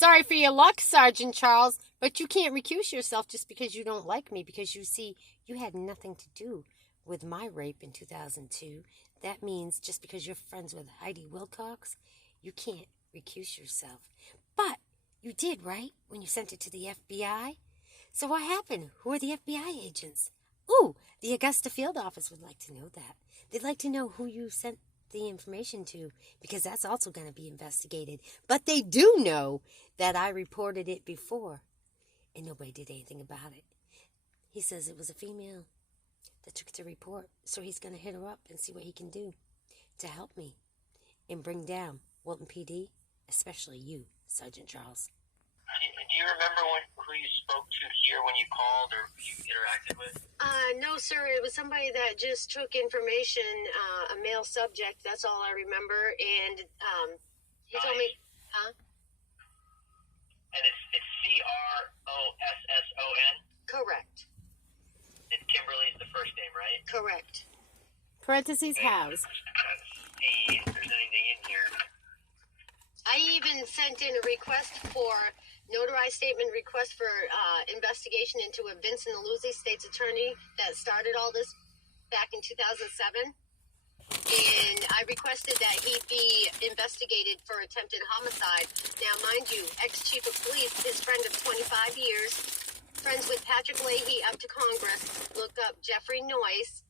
Sorry for your luck, Sergeant Charles, but you can't recuse yourself just because you don't like me, because you see, you had nothing to do with my rape in 2002. That means just because you're friends with Heidi Wilcox, you can't recuse yourself. But you did, right? When you sent it to the FBI? So what happened? Who are the FBI agents? Ooh, the Augusta field office would like to know that. They'd like to know who you sent the information to, because that's also going to be investigated. But they do know that I reported it before, and nobody did anything about it. He says it was a female that took the report, so he's going to hit her up and see what he can do to help me and bring down Wilton PD, especially you, Sergeant Charles. Do you remember who you spoke to here when you called or who you interacted with? No, sir. It was somebody that just took information, a male subject. That's all I remember. And he told me, huh? And it's Crosson? Correct. And Kimberly's the first name, right? Correct. Parentheses house. Let's see if there's anything in here. I even sent in a request for notarized statement request for investigation into a Vincent Aluzzi, state's attorney, that started all this back in 2007. And I requested that he be investigated for attempted homicide. Now, mind you, ex-chief of police, his friend of 25 years, friends with Patrick Leahy up to Congress. Look up Jeffrey Noyce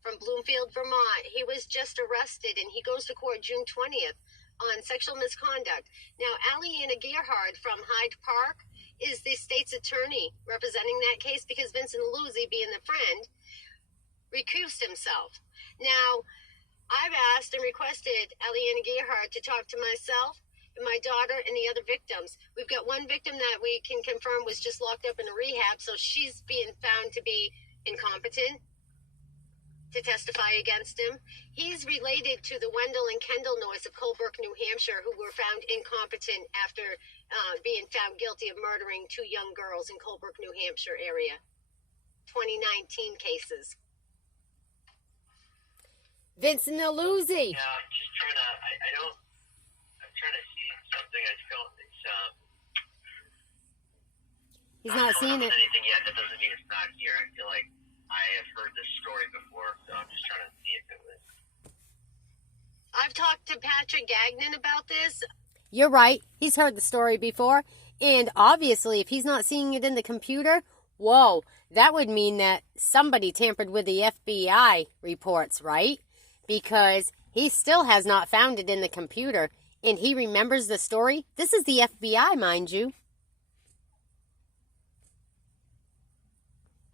from Bloomfield, Vermont. He was just arrested, and he goes to court June 20th. On sexual misconduct. Now, Aliana Gerhard from Hyde Park is the state's attorney representing that case because Vincent Aluzzi, being the friend, recused himself. Now, I've asked and requested Aliana Gerhard to talk to myself and my daughter and the other victims. We've got one victim that we can confirm was just locked up in a rehab, so she's being found to be incompetent to testify against him. He's related to the Wendell and Kendall Noyce of Colebrook, New Hampshire, who were found incompetent after being found guilty of murdering 2 young girls in Colebrook, New Hampshire area. 2019 cases. Vincent Aluzzi. Yeah, I'm just trying to, I'm trying to see something. I don't, He's not seeing it. Anything yet. That doesn't mean it's not here. I feel like I have heard this story before, so I'm just trying to see if it was. I've talked to Patrick Gagnon about this. You're right. He's heard the story before. And obviously, if he's not seeing it in the computer, whoa, that would mean that somebody tampered with the FBI reports, right? Because he still has not found it in the computer, and he remembers the story. This is the FBI, mind you.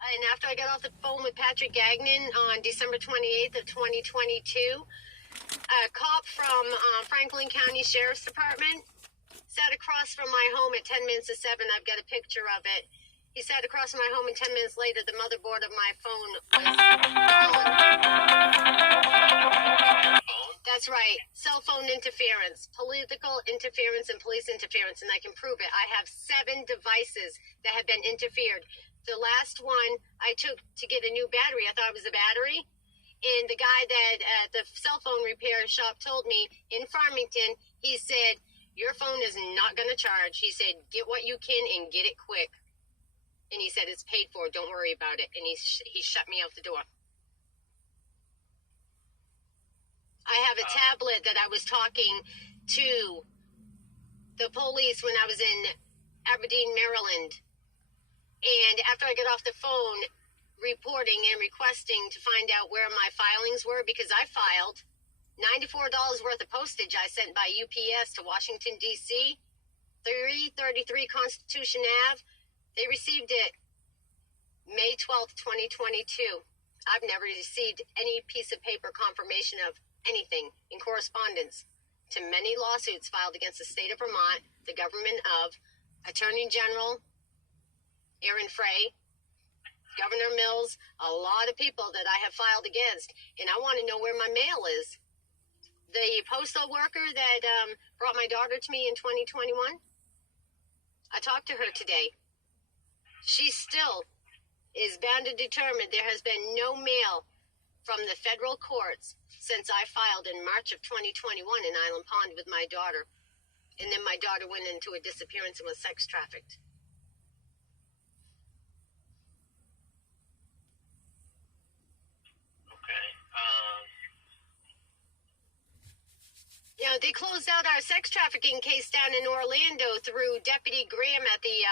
And after I got off the phone with Patrick Gagnon on December 28th of 2022, a cop from Franklin County Sheriff's Department sat across from my home at 10 minutes to 7. I've got a picture of it. He sat across from my home, and 10 minutes later, the motherboard of my phone was gone. That's right. Cell phone interference, political interference, and police interference, and I can prove it. I have 7 devices that have been interfered. The last one I took to get a new battery, I thought it was a battery. And the guy that at the cell phone repair shop told me in Farmington, he said, your phone is not going to charge. He said, get what you can and get it quick. And he said, it's paid for. Don't worry about it. And he shut me out the door. I have a tablet that I was talking to the police when I was in Aberdeen, Maryland. And after I got off the phone reporting and requesting to find out where my filings were, because I filed $94 worth of postage I sent by UPS to Washington, D.C., 333 Constitution Ave. They received it May 12th, 2022. I've never received any piece of paper confirmation of anything in correspondence to many lawsuits filed against the state of Vermont, the government of Attorney General Aaron Frey, Governor Mills, a lot of people that I have filed against, and I want to know where my mail is. The postal worker that brought my daughter to me in 2021, I talked to her today. She still is bound and determined. There has been no mail from the federal courts since I filed in March of 2021 in Island Pond with my daughter. And then my daughter went into a disappearance and was sex trafficked. Okay. Now, they closed out our sex trafficking case down in Orlando through Deputy Graham at the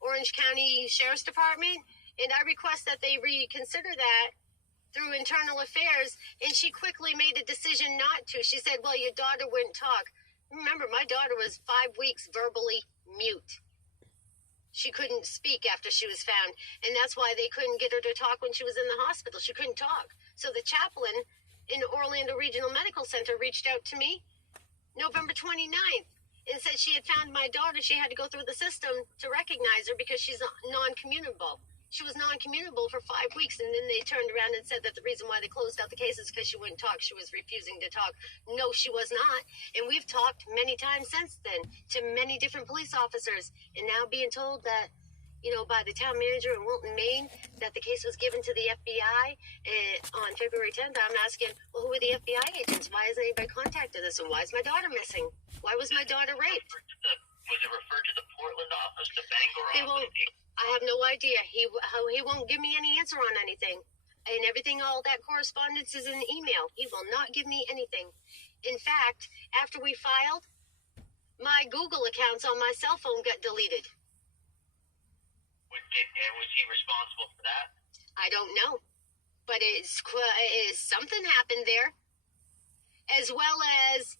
Orange County Sheriff's Department, and I request that they reconsider that through internal affairs, and she quickly made a decision not to. She said, well, your daughter wouldn't talk. Remember, my daughter was 5 weeks verbally mute. She couldn't speak after she was found, and that's why they couldn't get her to talk when she was in the hospital. She couldn't talk. So the chaplain in Orlando Regional Medical Center reached out to me November 29th and said she had found my daughter. She had to go through the system to recognize her because she's non-communicable. She was non-communicable for 5 weeks, and then they turned around and said that the reason why they closed out the case is because she wouldn't talk. She was refusing to talk. No, she was not. And we've talked many times since then to many different police officers, and now being told that, by the town manager in Wilton, Maine, that the case was given to the FBI on February 10th, I'm asking, well, who are the FBI agents? Why hasn't anybody contacted us? And why is my daughter missing? Why was my daughter raped? Was it referred to the Portland office, the Bangor office? I have no idea. He won't give me any answer on anything. And everything, all that correspondence is in email. He will not give me anything. In fact, after we filed, my Google accounts on my cell phone got deleted. Was he responsible for that? I don't know. But something happened there. As well as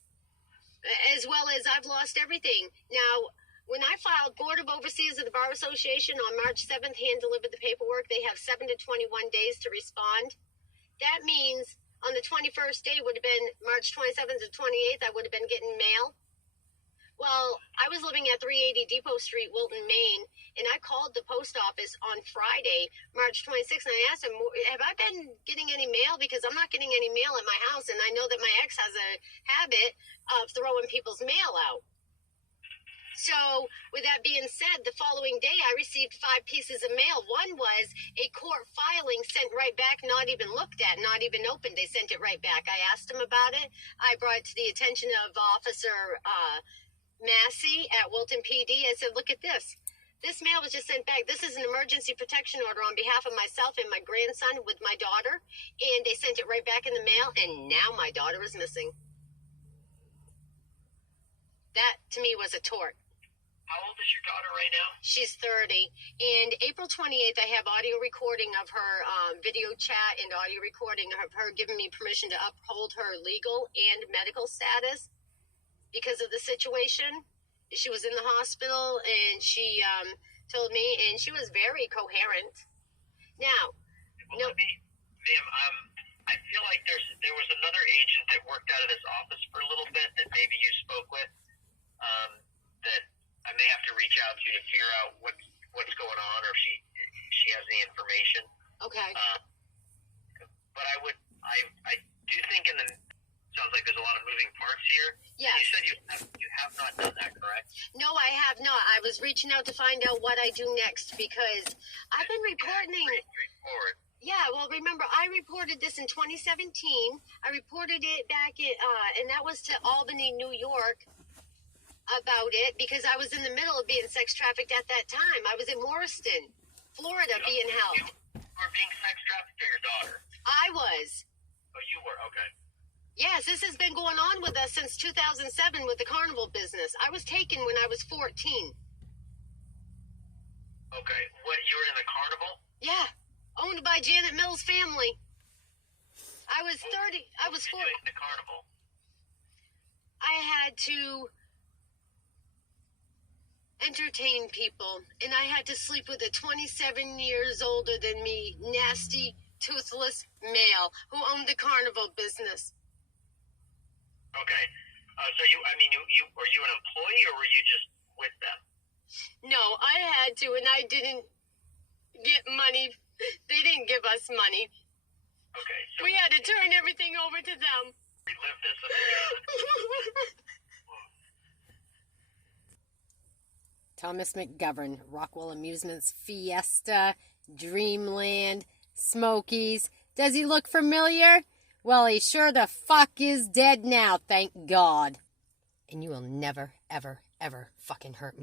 I've lost everything. Now, when I filed, Board of Overseers of the Bar Association on March 7th hand-delivered the paperwork. They have 7 to 21 days to respond. That means on the 21st day would have been March 27th to 28th, I would have been getting mail. Well, I was living at 380 Depot Street, Wilton, Maine, and I called the post office on Friday, March 26th, and I asked them, have I been getting any mail? Because I'm not getting any mail at my house, and I know that my ex has a habit of throwing people's mail out. So, with that being said, the following day, I received 5 pieces of mail. One was a court filing sent right back, not even looked at, not even opened. They sent it right back. I asked them about it. I brought it to the attention of Officer Massey at Wilton PD. I said, look at this. This mail was just sent back. This is an emergency protection order on behalf of myself and my grandson with my daughter. And they sent it right back in the mail, and now my daughter is missing. That, to me, was a tort. How old is your daughter right now? She's 30. And April 28th, I have audio recording of her video chat and audio recording of her giving me permission to uphold her legal and medical status because of the situation. She was in the hospital, and she told me, and she was very coherent. Now, well, ma'am, I feel like there was another agent that worked out of this office for a little bit that maybe you spoke with that I may have to reach out to figure out what's going on, or if she has any information. Okay. But I do think sounds like there's a lot of moving parts here. Yes. You said you have not done that, correct? No, I have not. I was reaching out to find out what I do next because I've been reporting. Pretty straightforward. Yeah, well, remember, I reported this in 2017. I reported it back and that was to Albany, New York, about it because I was in the middle of being sex trafficked at that time. I was in Morriston, Florida, being held. You were being sex trafficked to your daughter? I was. Oh, you were? Okay. Yes, this has been going on with us since 2007 with the carnival business. I was taken when I was 14. Okay. What, you were in the carnival? Yeah. Owned by Janet Mills' family. I was 30. I was 40. In the carnival? I had to entertain people, and I had to sleep with a 27 years older than me, nasty, toothless male who owned the carnival business. Okay. So you were you an employee, or were you just with them? No, I had to, and I didn't get money. They didn't give us money. Okay. So we had to turn everything over to them. Relive this. Thomas McGovern, Rockwell Amusements, Fiesta, Dreamland, Smokies. Does he look familiar? Well, he sure the fuck is dead now, thank God. And you will never, ever, ever fucking hurt me.